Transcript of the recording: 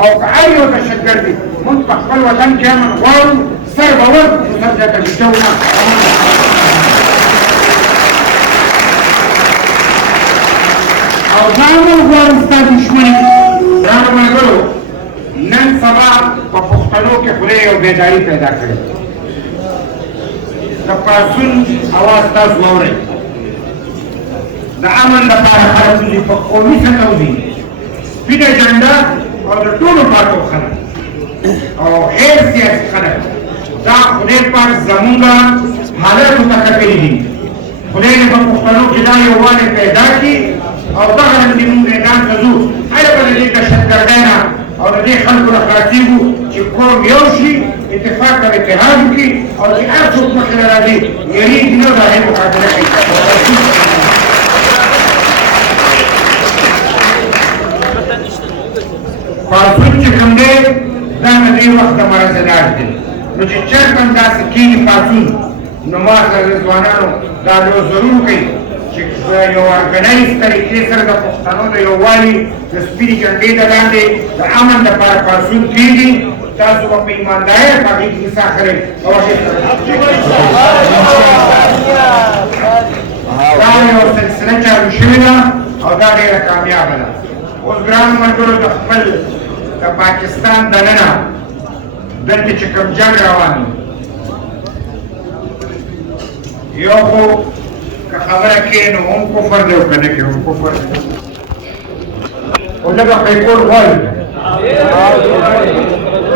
او که هر یو دهشتګرد دی موږ په خپل وطن کې امن غواړو سر به ورکړو سر ځای ته ویده ونه او دا امن غواړو ستا دشمني ګرانو ملګرو نن سبا په پښتنو کې خدای یو بیداري پیدا کړې د پاڅون اواز تاسو واورئ د امن لپاره خلک وځي په قومي سطحه وځي سپینه جنډه او د ټولو پاټو خلک او غیر سیاسي خلک دا خدای پاک زمونږ حالاتو ته کتلي دي خدای دې په پښتنو کې دا یووالی پیدا کړي او دغه رنګې موږ میدان ته ځو هله به د دې دهشتګردۍ نه او د دې خلکو نه خلاصېږو چې قوم یو شي اتفاق او اتحاد وکړي او چې هر څوک مخې ته راځي یېرېږي نه د هغې مقابله کوي پاڅون چې کوم دی دا د دې وخت د مرض علاج دی نو چې چېرته هم داسې کېږي پاڅون نو ما سره د ځوانانو دا لو ضرور کوي چې یو ارګنایز طریقې سره د پښتنو د یووالي د سپینې جنډې د لاندې د امن لپاره پاڅون کېږي تاسو به په ایماندارۍ په هغې کې حصه اخلئ او دا یو سلسله چالو شوې ده او دا ډېره کامیابه ده اوس ګرانو ملګرو د خپل د پاکستان دننه دلته چې کوم جنګ روان یو خو که خبره کې نو هم کفر دی او که نه کې هم کفر دی خو لږه پیکور غواړي